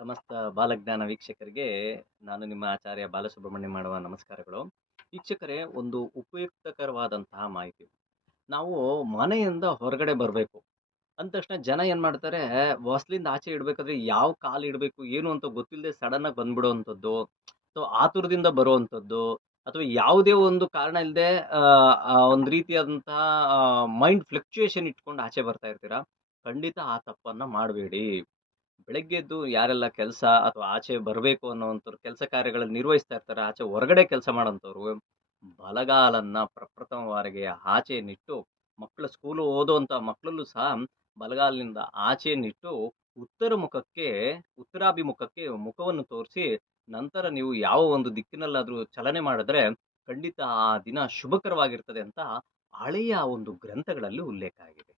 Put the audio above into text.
ಸಮಸ್ತ ಬಾಲಜ್ಞಾನ ವೀಕ್ಷಕರಿಗೆ ನಾನು ನಿಮ್ಮ ಆಚಾರ್ಯ ಬಾಲಸುಬ್ರಹ್ಮಣ್ಯ ಮಾಡುವ ನಮಸ್ಕಾರಗಳು. ವೀಕ್ಷಕರೇ, ಒಂದು ಉಪಯುಕ್ತಕರವಾದಂತಹ ಮಾಹಿತಿ. ನಾವು ಮನೆಯಿಂದ ಹೊರಗಡೆ ಬರಬೇಕು ಅಂದ ತಕ್ಷಣ ಜನ ಏನು ಮಾಡ್ತಾರೆ, ಹೊಸ್ಲಿಂದ ಆಚೆ ಇಡಬೇಕಾದ್ರೆ ಯಾವ ಕಾಲು ಇಡಬೇಕು ಏನು ಅಂತ ಗೊತ್ತಿಲ್ಲದೆ ಸಡನ್ನಾಗಿ ಬಂದ್ಬಿಡುವಂಥದ್ದು, ಅಥವಾ ಆತುರದಿಂದ ಬರುವಂಥದ್ದು, ಅಥವಾ ಯಾವುದೇ ಒಂದು ಕಾರಣ ಇಲ್ಲದೆ ಒಂದು ರೀತಿಯಾದಂತಹ ಮೈಂಡ್ ಫ್ಲಕ್ಚುಯೇಷನ್ ಇಟ್ಕೊಂಡು ಆಚೆ ಬರ್ತಾ ಇರ್ತೀರಾ. ಖಂಡಿತ ಆ ತಪ್ಪನ್ನು ಮಾಡಬೇಡಿ. ಬೆಳಗ್ಗೆ ಎದ್ದು ಯಾರೆಲ್ಲ ಕೆಲಸ ಅಥವಾ ಆಚೆ ಬರಬೇಕು ಅನ್ನೋವಂಥವ್ರು ಕೆಲಸ ಕಾರ್ಯಗಳನ್ನು ನಿರ್ವಹಿಸ್ತಾ ಇರ್ತಾರೆ, ಆಚೆ ಹೊರಗಡೆ ಕೆಲಸ ಮಾಡೋಂಥವ್ರು ಬಲಗಾಲನ್ನ ಪ್ರಪ್ರಥಮವಾರಿಗೆ ಆಚೆಯನ್ನಿಟ್ಟು, ಮಕ್ಕಳ ಸ್ಕೂಲು ಓದುವಂಥ ಮಕ್ಕಳಲ್ಲೂ ಸಹ ಬಲಗಾಲಿನಿಂದ ಆಚೆಯನ್ನಿಟ್ಟು ಉತ್ತರಾಭಿಮುಖಕ್ಕೆ ಮುಖವನ್ನು ತೋರಿಸಿ, ನಂತರ ನೀವು ಯಾವ ಒಂದು ದಿಕ್ಕಿನಲ್ಲಾದರೂ ಚಲನೆ ಮಾಡಿದ್ರೆ ಖಂಡಿತ ಆ ದಿನ ಶುಭಕರವಾಗಿರ್ತದೆ ಅಂತ ಹಳೆಯ ಒಂದು ಗ್ರಂಥಗಳಲ್ಲಿ ಉಲ್ಲೇಖ ಆಗಿದೆ.